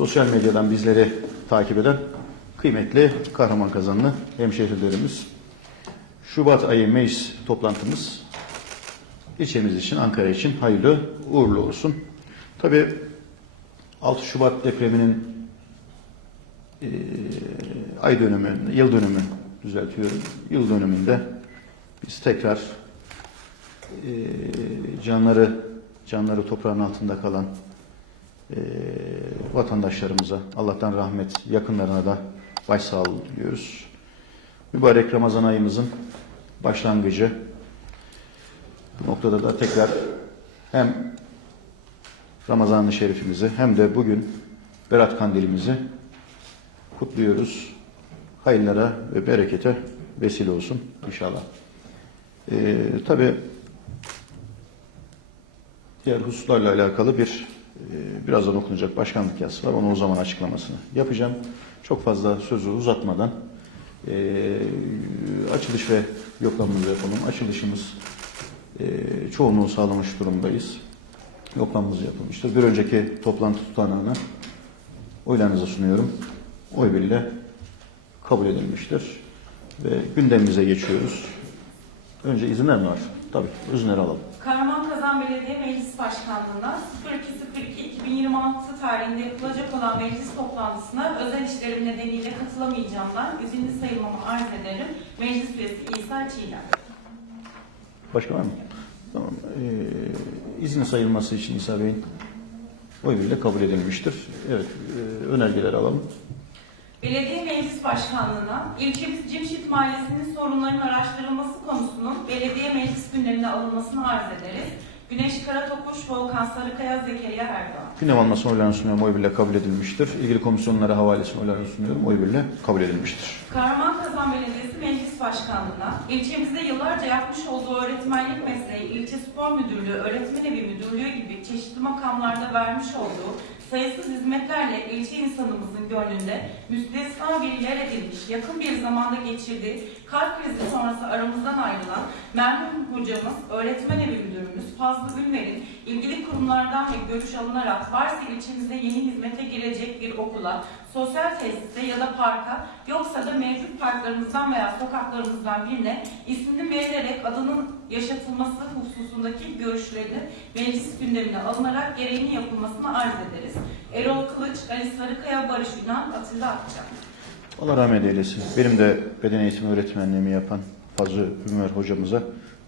sosyal medyadan bizleri takip eden kıymetli kahraman kazanlı hemşehrilerimiz. Şubat ayı meclis toplantımız ilçemiz için, Ankara için hayırlı uğurlu olsun. Tabii 6 Şubat depreminin eee, ay dönümü, yıl dönümü düzeltiyorum. Yıl dönümünde biz tekrar eee, canları canları toprağın altında kalan eee, vatandaşlarımıza Allah'tan rahmet, yakınlarına da başsağlığı diliyoruz. Mübarek Ramazan ayımızın başlangıcı. Bu noktada da tekrar hem Ramazan-ı Şerifimizi hem de bugün Berat Kandilimizi kutluyoruz. Hayırlara ve berekete vesile olsun inşallah. Ee, Tabi diğer hususlarla alakalı bir e, birazdan okunacak başkanlık yazısı var. Onu o zaman açıklamasını yapacağım. Çok fazla sözü uzatmadan e, açılış ve yoklamamızı yapalım. Açılışımız e, çoğunluğu sağlamış durumdayız. Yoklamamız yapılmıştır. Bir önceki toplantı tutanağını oylarınıza sunuyorum. Oy birliğiyle kabul edilmiştir. Ve gündemimize geçiyoruz. Önce izinler mi var? Tabii izinleri alalım. Kahraman Belediye Meclis Başkanlığı'na 02.02.2026 tarihinde yapılacak olan meclis toplantısına özel işlerim nedeniyle katılamayacağımdan izinli sayılmamı arz ederim. Meclis üyesi İsa Çiğdem. Başka var mı? Tamam. Ee, izni sayılması için İsa Bey'in oy birliğiyle kabul edilmiştir. Evet, e, önergeleri alalım. Belediye Meclis Başkanlığı'na ilçemiz Cimşit Mahallesi'nin sorunlarının araştırılması konusunun belediye meclis gündemine alınmasını arz ederiz. Güneş Karatokuş, Volkan Sarıkaya, Zekeriya Erdoğan. Gündem almasını oylarını sunuyorum. Oy birliğiyle kabul edilmiştir. İlgili komisyonlara havalesini oylarını sunuyorum. Oy birliğiyle kabul edilmiştir. Kahraman Belediyesi Meclis Başkanlığı'na ilçemizde yıllarca yapmış olduğu öğretmenlik mesleği, ilçe spor müdürlüğü, öğretmen evi müdürlüğü gibi çeşitli makamlarda vermiş olduğu sayısız hizmetlerle ilçe insanımızın gönlünde müstesna bir yer edilmiş, yakın bir zamanda geçirdiği kalp krizi sonrası aramızdan ayrılan merhum hocamız, öğretmen evi müdürümüz Fazlı Ünver'in ilgili kurumlardan ve görüş alınarak varsa ilçemizde yeni hizmete girecek bir okula, sosyal tesise ya da parka yoksa da mevcut parklarımızdan veya sokaklarımızdan birine isminin verilerek adının yaşatılması hususundaki görüşlerini meclis gündemine alınarak gereğinin yapılmasını arz ederiz. Erol Kılıç, Ali Sarıkaya, Barış Yunan, Atilla Akçam. Allah rahmet eylesin. Benim de beden eğitimi öğretmenliğimi yapan Fazlı Ünver hocamıza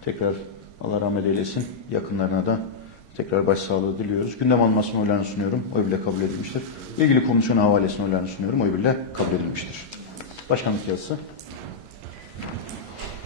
tekrar Allah rahmet eylesin. Yakınlarına da tekrar başsağlığı diliyoruz. Gündem almasını oylarını sunuyorum. Oy bile kabul edilmiştir. İlgili komisyon havalesini oylarını sunuyorum. Oy bile kabul edilmiştir. Başkanlık yazısı.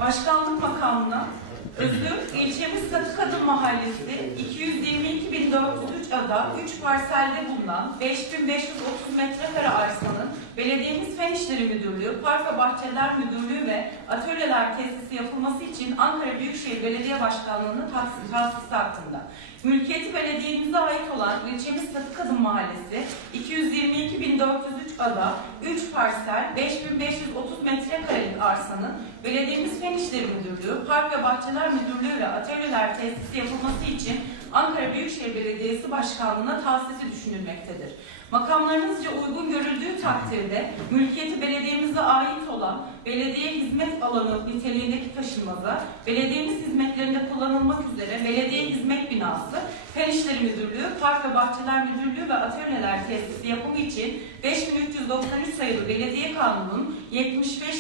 Başkanlık makamına Özür, ilçemiz Satıkadın Mahallesi 222.403 ada 3 parselde bulunan 5530 metrekare arsanın Belediyemiz Fen İşleri Müdürlüğü, Park ve Bahçeler Müdürlüğü ve Atölyeler tesisi yapılması için Ankara Büyükşehir Belediye Başkanlığı'nın tahsis, tahsisi hakkında. Mülkiyeti belediyemize ait olan ilçemiz Satıkadın Mahallesi 222.403 ada 3 parsel 5530 metrekarelik arsanın Belediyemiz Fen İşleri Müdürlüğü, Park ve Bahçeler Müdürlüğü ve Atölyeler tesisi yapılması için Ankara Büyükşehir Belediyesi Başkanlığı'na tahsisi düşünülmektedir. Makamlarınızca uygun görüldüğü takdirde mülkiyeti belediyemize ait olan belediye hizmet alanı niteliğindeki taşınmaza, belediyemiz hizmetlerinde kullanılmak üzere belediye hizmet binası, Fen İşleri Müdürlüğü, Park ve Bahçeler Müdürlüğü ve Atölyeler tesisi yapımı için 5393 sayılı Belediye Kanunu'nun 75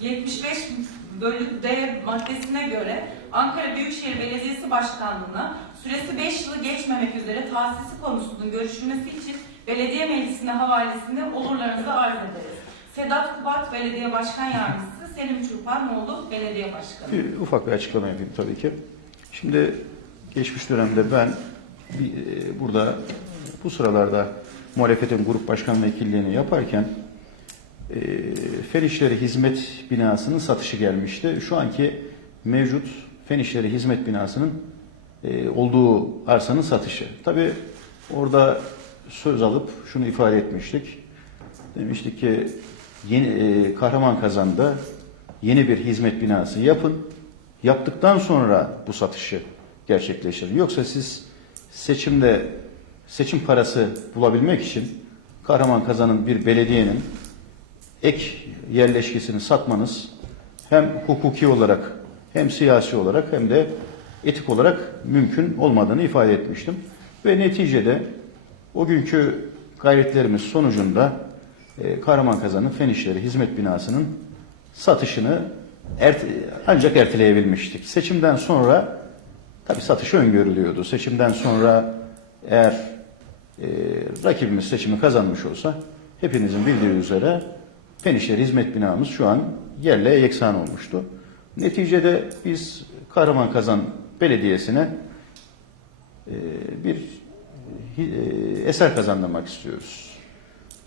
75 bölü maddesine göre Ankara Büyükşehir Belediyesi Başkanlığı'na süresi 5 yılı geçmemek üzere tahsisi konusunun görüşülmesi için belediye meclisine havalesini olurlarınıza arz ederiz. Sedat Kubat Belediye Başkan Yardımcısı, Selim Çulpanoğlu Belediye Başkanı. Bir ufak bir açıklama yapayım tabii ki. Şimdi geçmiş dönemde ben bir, e, burada bu sıralarda muhalefetin grup başkan vekilliğini yaparken e, Fen Hizmet Binası'nın satışı gelmişti. Şu anki mevcut Fen İşleri Hizmet Binası'nın e, olduğu arsanın satışı. Tabii orada söz alıp şunu ifade etmiştik. Demiştik ki yeni e, Kahraman Kazan'da yeni bir hizmet binası yapın. Yaptıktan sonra bu satışı gerçekleştirin. Yoksa siz seçimde seçim parası bulabilmek için Kahraman Kazan'ın bir belediyenin ek yerleşkesini satmanız hem hukuki olarak hem siyasi olarak hem de etik olarak mümkün olmadığını ifade etmiştim. Ve neticede o günkü gayretlerimiz sonucunda e, Kahraman Fen İşleri Hizmet Binası'nın satışını erte- ancak erteleyebilmiştik. Seçimden sonra tabi satış öngörülüyordu. Seçimden sonra eğer e, rakibimiz seçimi kazanmış olsa hepinizin bildiği üzere Fen İşleri Hizmet Binamız şu an yerle yeksan olmuştu. Neticede biz Kahraman Kazan Belediyesi'ne e, bir e, eser kazandırmak istiyoruz.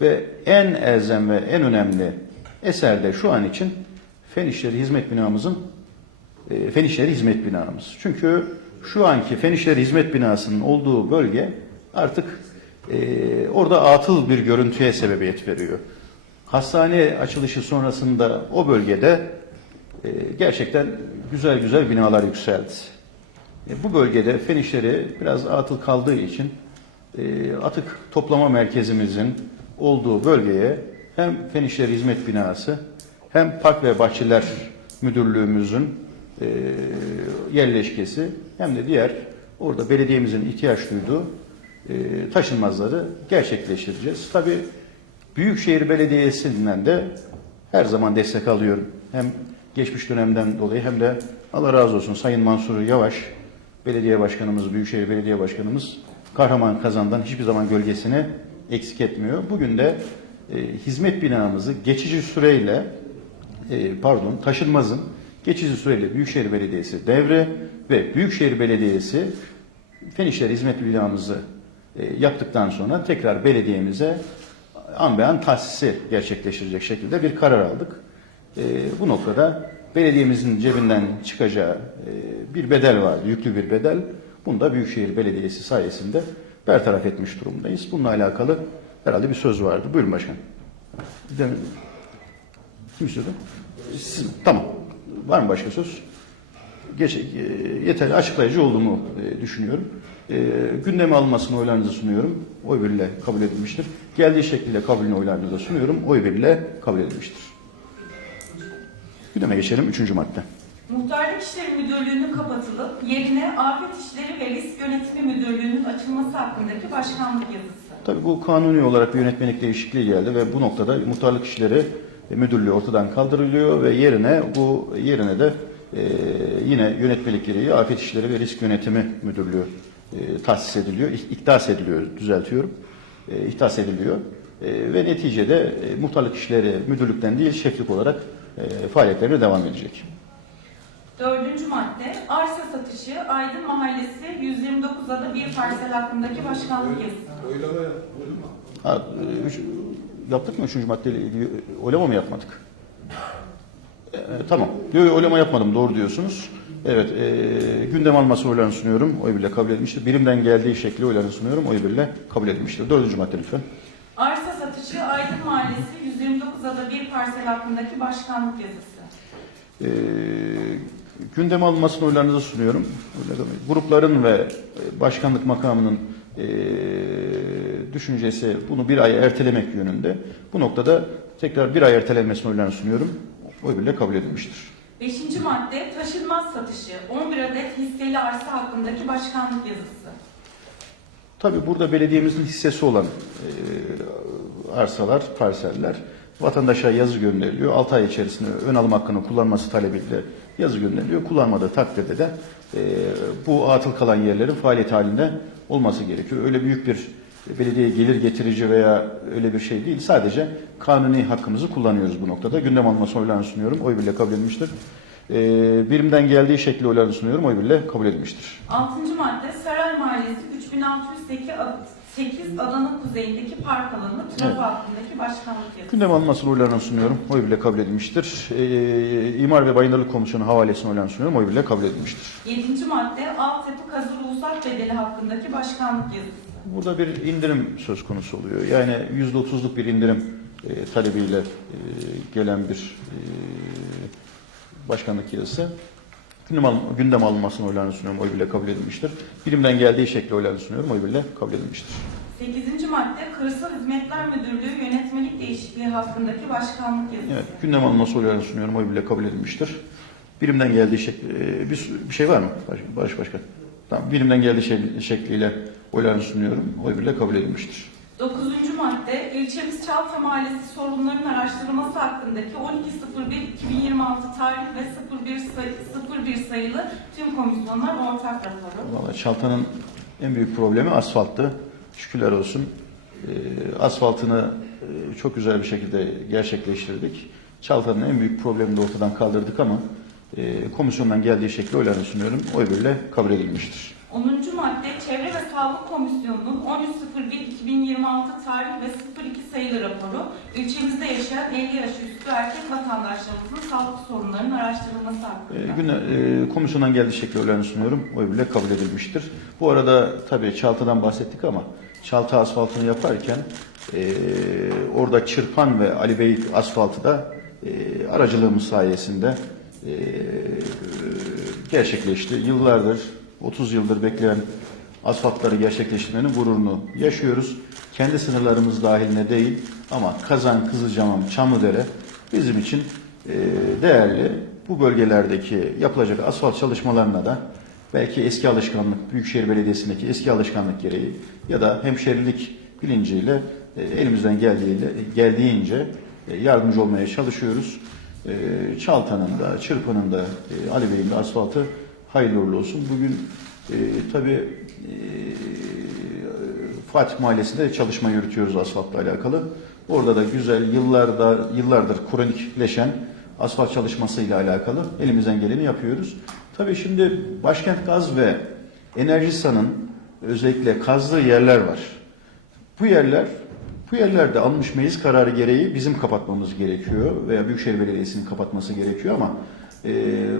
Ve en elzem ve en önemli eser de şu an için Fen İşleri Hizmet Binamızın e, Fen İşleri Hizmet Binamız. Çünkü şu anki Fen İşleri Hizmet Binası'nın olduğu bölge artık e, orada atıl bir görüntüye sebebiyet veriyor. Hastane açılışı sonrasında o bölgede e, gerçekten güzel güzel binalar yükseldi. E, bu bölgede fen işleri biraz atıl kaldığı için e, atık toplama merkezimizin olduğu bölgeye hem fen hizmet binası hem park ve bahçeler müdürlüğümüzün e, yerleşkesi hem de diğer orada belediyemizin ihtiyaç duyduğu e, taşınmazları gerçekleştireceğiz. Tabii Büyükşehir Belediyesi'nden de her zaman destek alıyorum. Hem geçmiş dönemden dolayı hem de Allah razı olsun Sayın Mansur Yavaş, Belediye Başkanımız, Büyükşehir Belediye Başkanımız Kahraman Kazan'dan hiçbir zaman gölgesini eksik etmiyor. Bugün de e, hizmet binamızı geçici süreyle e, pardon taşınmazın geçici süreyle Büyükşehir Belediyesi devre ve Büyükşehir Belediyesi Fen Hizmet binamızı e, yaptıktan sonra tekrar belediyemize an be an tahsisi gerçekleştirecek şekilde bir karar aldık. E, bu noktada belediyemizin cebinden çıkacağı e, bir bedel vardı, yüklü bir bedel. Bunu da Büyükşehir Belediyesi sayesinde bertaraf etmiş durumdayız. Bununla alakalı herhalde bir söz vardı. Buyurun başkan. Bir de- Kim istiyordu? Siz mi? Tamam. Var mı başka söz? Geç, e, yeterli açıklayıcı olduğumu e, düşünüyorum. E, gündeme alınmasını oylarınıza sunuyorum. Oy birliğiyle kabul edilmiştir. Geldiği şekliyle kabulünü oylarınıza sunuyorum. Oy birliğiyle kabul edilmiştir. Gündeme geçelim. Üçüncü madde. Muhtarlık İşleri Müdürlüğü'nün kapatılıp yerine Afet İşleri ve Risk Yönetimi Müdürlüğü'nün açılması hakkındaki başkanlık yazısı. Tabii bu kanuni olarak bir yönetmelik değişikliği geldi ve bu noktada muhtarlık işleri müdürlüğü ortadan kaldırılıyor ve yerine bu yerine de e, yine yönetmelik gereği Afet İşleri ve Risk Yönetimi Müdürlüğü e, tahsis ediliyor, ihdas ediliyor, düzeltiyorum, e, ihdas ediliyor E, ve neticede e, muhtarlık işleri müdürlükten değil şeflik olarak e, faaliyetlerine devam edecek. Dördüncü madde, arsa satışı Aydın Mahallesi 129 ada bir parsel hakkındaki başkanlık yazısı. Oylama yap. Oylama. Ha, e, üç- yaptık mı üçüncü maddeyle ilgili oylama mı yapmadık? E, tamam. Yok yok, oylama yapmadım doğru diyorsunuz. Evet e, gündem alması oylarını sunuyorum. Oy birle kabul edilmiştir. Birimden geldiği şekli oylarını sunuyorum. Oy birle kabul edilmiştir. Dördüncü madde lütfen. Arsa satışı Aydın Mahallesi 129 ada bir parsel hakkındaki başkanlık yazısı. E, gündem alınmasını oylarınıza sunuyorum. Grupların ve e, başkanlık makamının e, düşüncesi bunu bir ay ertelemek yönünde. Bu noktada tekrar bir ay ertelenmesini oylarını sunuyorum. Oy birle kabul edilmiştir. Beşinci madde, taşınmaz satışı 11 adet hisseli arsa hakkındaki başkanlık yazısı. Tabii burada belediyemizin hissesi olan e, arsalar, parseller vatandaşa yazı gönderiliyor. 6 ay içerisinde ön alım hakkını kullanması talebiyle yazı gönderiliyor. Kullanmadığı takdirde de e, bu atıl kalan yerlerin faaliyet halinde olması gerekiyor. Öyle büyük bir belediye gelir getirici veya öyle bir şey değil. Sadece kanuni hakkımızı kullanıyoruz bu noktada. Gündem alması oylarını sunuyorum. Oy birle kabul edilmiştir. E, birimden geldiği şekli oylarını sunuyorum. Oy birle kabul edilmiştir. Altıncı madde, Saray Mahallesi 3608 Ad- 8 Adana kuzeyindeki park alanı trafo Evet. hakkındaki başkanlık yazısı. Gündem alınmasını oylarına sunuyorum. Oy bile kabul edilmiştir. Ee, İmar ve Bayındırlık Komisyonu havalesini oylarına sunuyorum. Oy bile kabul edilmiştir. Yedinci madde, altyapı kazı ruhsat bedeli hakkındaki başkanlık yazısı. Burada bir indirim söz konusu oluyor. Yani %30'luk bir indirim e, talebiyle e, gelen bir e, başkanlık yazısı. Gündem, al, gündem alınmasını oylarına sunuyorum. Oy bile kabul edilmiştir. Birimden geldiği şekli oylarına sunuyorum. Oy bile kabul edilmiştir. 8. madde Kırsal Hizmetler Müdürlüğü yönetmelik değişikliği hakkındaki başkanlık yazısı. Evet, gündem alınması oylarını sunuyorum. Oy bile kabul edilmiştir. Birimden geldiği şekli, e, bir, bir şey var mı Baş, Barış Başkan? Tamam, birimden geldiği şekliyle oylarını sunuyorum. Oy bile kabul edilmiştir. 9. madde ilçemiz Çalta Mahallesi sorunlarının araştırılması hakkındaki 12.01.2026 tarih ve 01, sayı, 01 sayılı tüm komisyonlar ortak raporu. Vallahi Çalta'nın en büyük problemi asfalttı. Şükürler olsun. E, asfaltını e, çok güzel bir şekilde gerçekleştirdik. Çalta'nın en büyük problemini de ortadan kaldırdık ama e, komisyondan geldiği şekli oylarını sunuyorum. Oy birle kabul edilmiştir. 10. madde Çevre ve Sağlık Komisyonu'nun 13.01.2026 tarih ve 02 sayılı raporu ilçemizde yaşayan 50 yaş üstü erkek vatandaşlarımızın sağlık sorunlarının araştırılması hakkında. E, güne, e, komisyondan geldiği şekli oylarını sunuyorum. Oy bile kabul edilmiştir. Bu arada tabii Çalta'dan bahsettik ama Çalta asfaltını yaparken e, orada Çırpan ve Ali Bey asfaltı da e, aracılığımız sayesinde e, gerçekleşti. Yıllardır, 30 yıldır bekleyen asfaltları gerçekleştirmenin gururunu yaşıyoruz. Kendi sınırlarımız dahiline değil ama Kazan, Kızılcamam, Çamlıdere bizim için e, değerli. Bu bölgelerdeki yapılacak asfalt çalışmalarına da belki eski alışkanlık, Büyükşehir Belediyesi'ndeki eski alışkanlık gereği ya da hemşerilik bilinciyle e, elimizden geldiğiyle, geldiğince e, yardımcı olmaya çalışıyoruz. Çaltan'ın da, Çırpı'nın da, Ali Bey'in de asfaltı hayırlı olsun. Bugün e, tabii e, Fatih Mahallesi'nde çalışma yürütüyoruz asfaltla alakalı. Orada da güzel yıllarda yıllardır kronikleşen asfalt çalışmasıyla alakalı elimizden geleni yapıyoruz. Tabii şimdi Başkent Gaz ve Enerjisa'nın özellikle kazdığı yerler var. Bu yerler bu yerlerde alınmış meclis kararı gereği bizim kapatmamız gerekiyor veya Büyükşehir Belediyesi'nin kapatması gerekiyor ama e,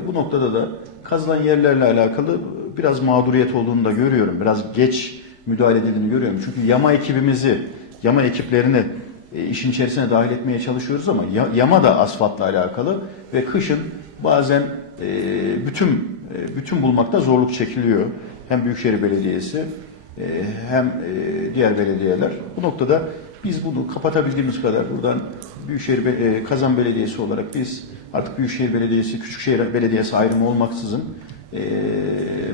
bu noktada da kazılan yerlerle alakalı biraz mağduriyet olduğunu da görüyorum. Biraz geç müdahale edildiğini görüyorum. Çünkü yama ekibimizi, yama ekiplerini e, işin içerisine dahil etmeye çalışıyoruz ama ya- yama da asfaltla alakalı ve kışın bazen e, bütün e, bütün bulmakta zorluk çekiliyor. Hem Büyükşehir Belediyesi e, hem e, diğer belediyeler. Bu noktada biz bunu kapatabildiğimiz kadar buradan Büyükşehir e, Kazan Belediyesi olarak biz artık Büyükşehir Belediyesi, Küçükşehir Belediyesi ayrımı olmaksızın e,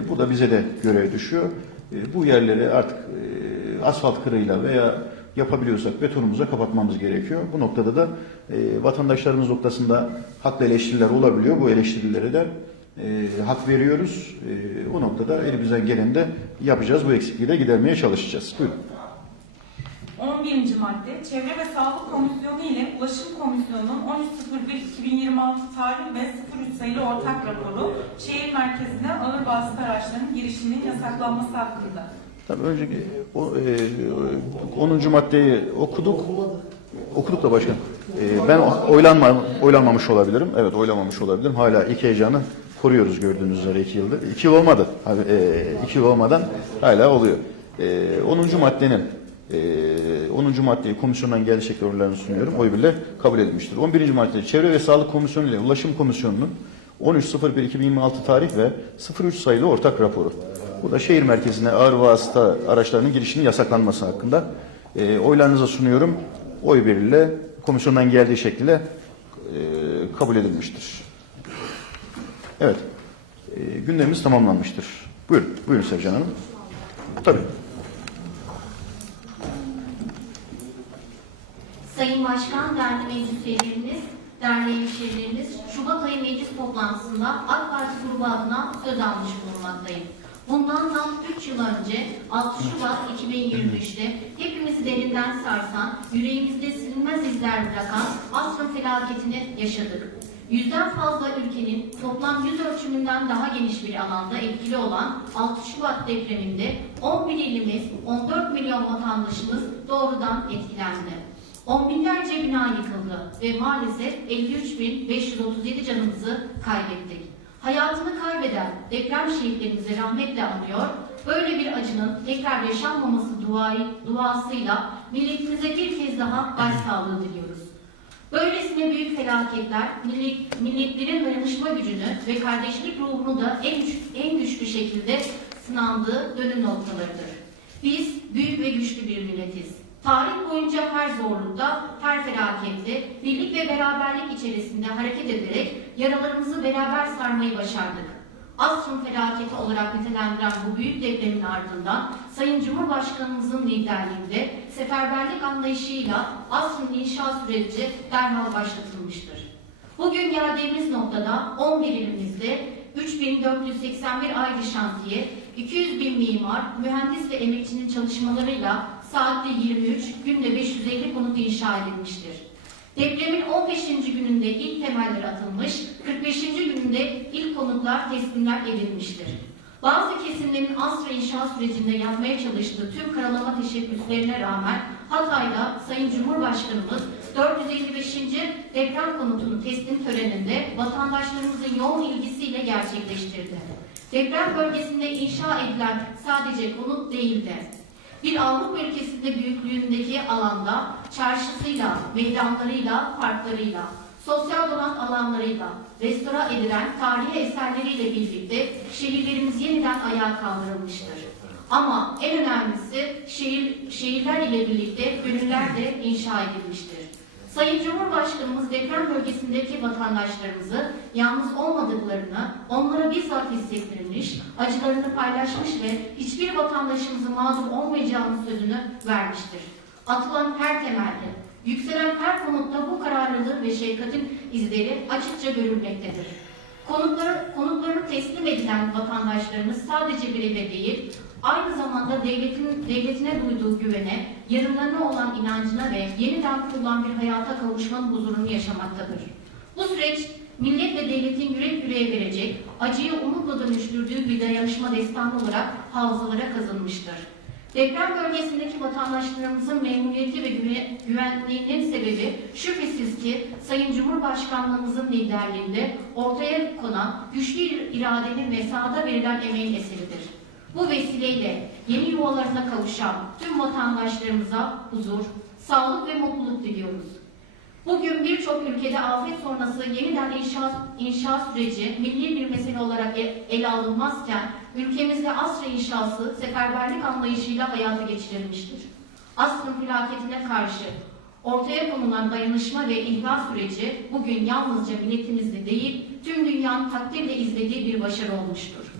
bu da bize de görev düşüyor. E, bu yerleri artık e, asfalt kırığıyla veya yapabiliyorsak betonumuza kapatmamız gerekiyor. Bu noktada da e, vatandaşlarımız noktasında haklı eleştiriler olabiliyor. Bu eleştirilere de e, hak veriyoruz. E, o noktada elimizden geleni de yapacağız. Bu eksikliği de gidermeye çalışacağız. Buyurun. 11. madde Çevre ve Sağlık Komisyonu ile Ulaşım Komisyonu'nun 13.01.2026 tarih ve 03 sayılı ortak raporu şehir merkezine ağır vasıta araçlarının girişinin yasaklanması hakkında. Tabii önceki o, e, 10. maddeyi okuduk. Okuduk da başkan. E, ben oylanma, oylanmamış olabilirim. Evet oylanmamış olabilirim. Hala ilk heyecanı koruyoruz gördüğünüz üzere iki yıldır. İki yıl olmadı. E, iki yıl olmadan hala oluyor. E, 10. maddenin e, 10. maddeyi komisyondan geldi şekli oylarını sunuyorum. Oy bile kabul edilmiştir. 11. madde Çevre ve Sağlık Komisyonu ile Ulaşım Komisyonu'nun 13.01.2026 tarih ve 03 sayılı ortak raporu. Bu da şehir merkezine ağır vasıta araçlarının girişinin yasaklanması hakkında. E, oylarınıza sunuyorum. Oy birliğiyle komisyondan geldiği şekliyle e, kabul edilmiştir. Evet. E, gündemimiz tamamlanmıştır. Buyurun. Buyurun Sevcan Hanım. Tabii. Sayın Başkan, değerli meclis üyelerimiz, değerli hemşehrilerimiz, Şubat ayı meclis toplantısında AK Parti grubu adına söz almış bulunmaktayım. Bundan tam 3 yıl önce 6 Şubat 2023'te hepimizi derinden sarsan, yüreğimizde silinmez izler bırakan asrın felaketini yaşadık. Yüzden fazla ülkenin toplam yüz ölçümünden daha geniş bir alanda etkili olan 6 Şubat depreminde 11 ilimiz, 14 milyon vatandaşımız doğrudan etkilendi. On binlerce bina yıkıldı ve maalesef 53.537 canımızı kaybettik. Hayatını kaybeden deprem şehitlerimize rahmetle anıyor, böyle bir acının tekrar yaşanmaması duayı, duasıyla milletimize bir kez daha başsağlığı diliyoruz. Böylesine büyük felaketler millet, milletlerin dayanışma gücünü ve kardeşlik ruhunu da en, en güçlü şekilde sınandığı dönüm noktalarıdır. Biz büyük ve güçlü bir milletiz. Tarih boyunca her zorlukta, her felakette, birlik ve beraberlik içerisinde hareket ederek yaralarımızı beraber sarmayı başardık. Asrın felaketi olarak nitelendiren bu büyük depremin ardından Sayın Cumhurbaşkanımızın liderliğinde seferberlik anlayışıyla asrın inşa süreci derhal başlatılmıştır. Bugün geldiğimiz noktada 11 ilimizde 3481 ayrı şantiye, 200 bin mimar, mühendis ve emekçinin çalışmalarıyla saatte 23, günde 550 konut inşa edilmiştir. Depremin 15. gününde ilk temeller atılmış, 45. gününde ilk konutlar teslimler edilmiştir. Bazı kesimlerin asra inşa sürecinde yapmaya çalıştığı tüm karalama teşebbüslerine rağmen Hatay'da Sayın Cumhurbaşkanımız 455. deprem konutunun teslim töreninde vatandaşlarımızın yoğun ilgisiyle gerçekleştirdi. Deprem bölgesinde inşa edilen sadece konut değildi. Bir Avrupa ülkesinde büyüklüğündeki alanda çarşısıyla, meydanlarıyla, parklarıyla, sosyal donat alanlarıyla, restore edilen tarihi eserleriyle birlikte şehirlerimiz yeniden ayağa kaldırılmıştır. Ama en önemlisi şehir, şehirler ile birlikte gönüller de inşa edilmiştir. Sayın Cumhurbaşkanımız deprem bölgesindeki vatandaşlarımızı yalnız olmadıklarını, onlara bizzat hissettirmiş, acılarını paylaşmış ve hiçbir vatandaşımızın mağdur olmayacağını sözünü vermiştir. Atılan her temelde, yükselen her konutta bu kararlılığı ve şefkatin izleri açıkça görülmektedir. Konutları, konutlarını teslim edilen vatandaşlarımız sadece bir eve değil, aynı zamanda devletin devletine duyduğu güvene, yarınlarına olan inancına ve yeniden kurulan bir hayata kavuşmanın huzurunu yaşamaktadır. Bu süreç millet ve devletin yürek yüreğe verecek, acıyı umutla dönüştürdüğü bir dayanışma destanı olarak hafızalara kazınmıştır. Deprem bölgesindeki vatandaşlarımızın memnuniyeti ve güve- güvenliğinin sebebi şüphesiz ki Sayın Cumhurbaşkanlığımızın liderliğinde ortaya konan güçlü iradenin ve sahada verilen emeğin eseridir. Bu vesileyle yeni yuvalarına kavuşan tüm vatandaşlarımıza huzur, sağlık ve mutluluk diliyoruz. Bugün birçok ülkede afet sonrası yeniden inşa, inşa süreci milli bir mesele olarak e- ele alınmazken ülkemizde asr inşası seferberlik anlayışıyla hayata geçirilmiştir. Asrın felaketine karşı ortaya konulan dayanışma ve ihlas süreci bugün yalnızca milletimizde değil tüm dünyanın takdirle izlediği bir başarı olmuştur.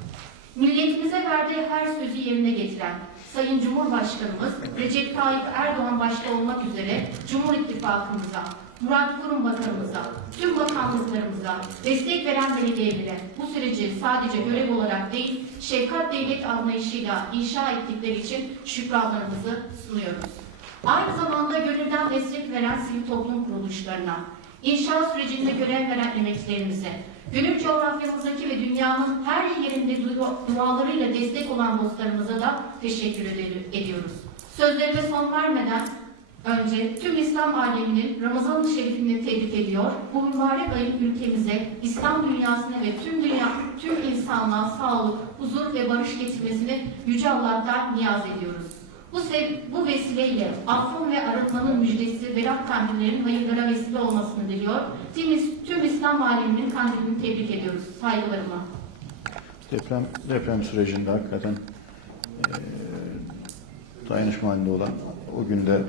Milletimize verdiği her sözü yerine getiren Sayın Cumhurbaşkanımız Recep Tayyip Erdoğan başta olmak üzere Cumhur İttifakımıza, Murat Kurum Bakanımıza, tüm bakanlıklarımıza, destek veren belediyelere bu süreci sadece görev olarak değil, şefkat devlet anlayışıyla inşa ettikleri için şükranlarımızı sunuyoruz. Aynı zamanda gönülden destek veren sivil toplum kuruluşlarına, inşa sürecinde görev veren emekçilerimize, gönül coğrafyamızdaki ve dünyanın her yerinde dua- dualarıyla destek olan dostlarımıza da teşekkür ed- ediyoruz. Sözlerime son vermeden önce tüm İslam aleminin Ramazan-ı Şerif'ini tebrik ediyor. Bu mübarek ayın ülkemize, İslam dünyasına ve tüm dünya, tüm insanlığa sağlık, huzur ve barış getirmesini Yüce Allah'tan niyaz ediyoruz. Bu, bu vesileyle affın ve arınmanın müjdesi Berat kandillerin hayırlara vesile olmasını diliyor. Tüm, tüm İslam aleminin kandilini tebrik ediyoruz. Saygılarımla. Deprem deprem sürecinde hakikaten eee dayanışma halinde olan o günde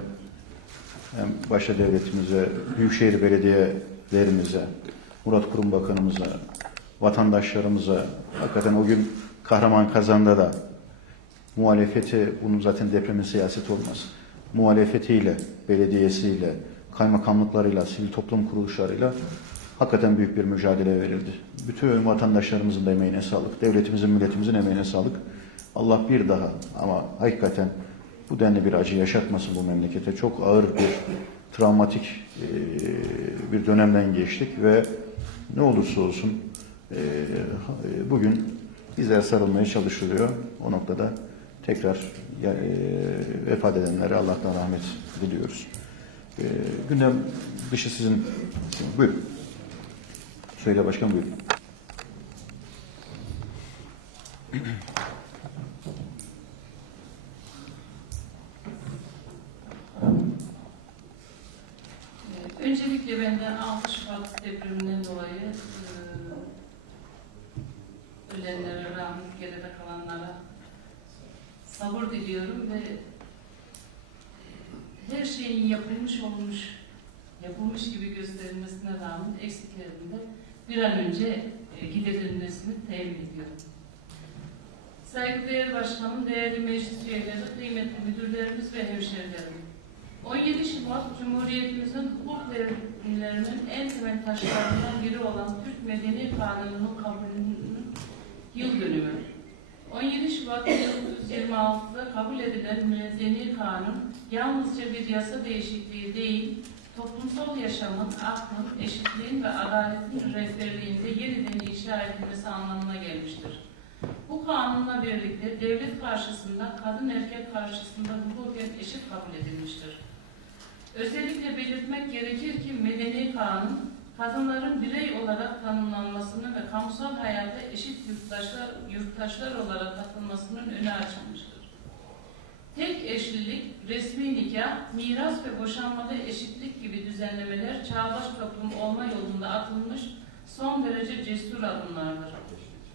hem başta devletimize, büyükşehir belediyelerimize, Murat Kurum Bakanımıza, vatandaşlarımıza hakikaten o gün Kahraman Kazan'da da muhalefeti, bunun zaten depremin siyaseti olmaz. Muhalefetiyle, belediyesiyle, kaymakamlıklarıyla, sivil toplum kuruluşlarıyla hakikaten büyük bir mücadele verildi. Bütün vatandaşlarımızın da emeğine sağlık, devletimizin, milletimizin emeğine sağlık. Allah bir daha ama hakikaten bu denli bir acı yaşatmasın bu memlekete. Çok ağır bir, travmatik bir dönemden geçtik ve ne olursa olsun bugün bizler sarılmaya çalışılıyor. O noktada tekrar vefat edenlere Allah'tan rahmet diliyoruz. Eee, gündem dışı sizin, buyurun. Söyle başkan buyurun. Ee, Öncelikle benden 6 Şubat depreminden dolayı e, ölenlere, rahmet geride kalanlara sabır diliyorum ve her şeyin yapılmış olmuş, yapılmış gibi gösterilmesine rağmen eksiklerin de bir an önce e, giderilmesini temin ediyorum. Saygıdeğer Başkanım, değerli meclis üyeleri, kıymetli müdürlerimiz ve hemşehrilerim. 17 Şubat Cumhuriyetimizin hukuk devrimlerinin en temel taşlarından biri olan Türk Medeni Kanunu'nun kabulünün yıl dönümü. 17 Şubat 1926'da kabul edilen Medeni Kanun yalnızca bir yasa değişikliği değil, toplumsal yaşamın, aklın, eşitliğin ve adaletin rehberliğinde yeniden inşa edilmesi anlamına gelmiştir. Bu kanunla birlikte devlet karşısında, kadın erkek karşısında hukuken eşit kabul edilmiştir. Özellikle belirtmek gerekir ki medeni kanun, kadınların birey olarak tanımlanmasını ve kamusal hayata eşit yurttaşlar, yurttaşlar olarak katılmasının önü açılmıştır. Tek eşlilik, resmi nikah, miras ve boşanmada eşitlik gibi düzenlemeler çağdaş toplum olma yolunda atılmış son derece cesur adımlardır.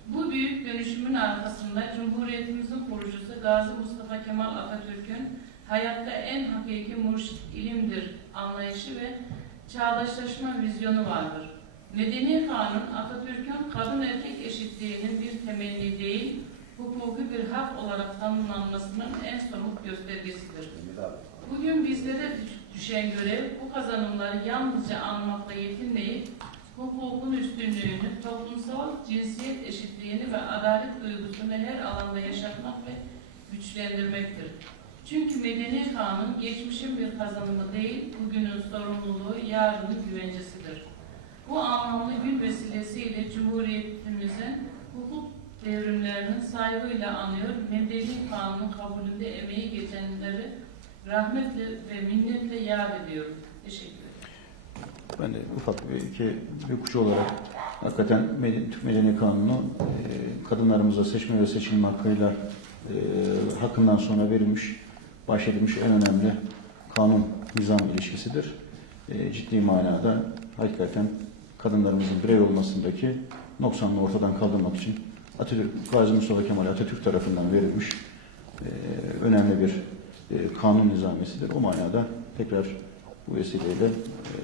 Bu büyük dönüşümün arkasında Cumhuriyetimizin kurucusu Gazi Mustafa Kemal Atatürk'ün hayatta en hakiki murşit ilimdir anlayışı ve çağdaşlaşma vizyonu vardır. Medeni Kanun Atatürk'ün kadın erkek eşitliğinin bir temenni değil, hukuki bir hak olarak tanımlanmasının en somut göstergesidir. Bugün bizlere düşen görev bu kazanımları yalnızca anmakla yetinmeyip hukukun üstünlüğünü, toplumsal cinsiyet eşitliğini ve adalet duygusunu her alanda yaşatmak ve güçlendirmektir. Çünkü medeni kanun geçmişin bir kazanımı değil, bugünün sorumluluğu, yarının güvencesidir. Bu anlamlı gün vesilesiyle Cumhuriyetimizin hukuk devrimlerinin saygıyla anıyor, medeni kanunun kabulünde emeği geçenleri rahmetle ve minnetle yad ediyorum. Teşekkür ederim. Ben de ufak bir bir kuşu olarak hakikaten Türk Medeni Kanunu e, kadınlarımıza seçme ve seçilme hakkıyla e, hakkından sonra verilmiş, bahşedilmiş en önemli kanun nizam ilişkisidir. E, ciddi manada hakikaten kadınlarımızın birey olmasındaki noksanlığı ortadan kaldırmak için Atatürk, Gazi Mustafa Kemal Atatürk tarafından verilmiş e, önemli bir e, kanun nizamesidir. O manada tekrar bu vesileyle e,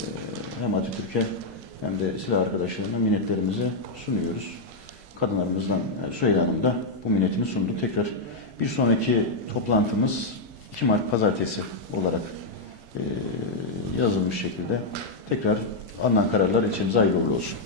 hem Atatürk'e hem de silah arkadaşlarına minnetlerimizi sunuyoruz. Kadınlarımızdan yani Süheyla Hanım da bu minnetini sundu. Tekrar bir sonraki toplantımız 2 Mart Pazartesi olarak e, yazılmış şekilde tekrar alınan kararlar için hayırlı olsun.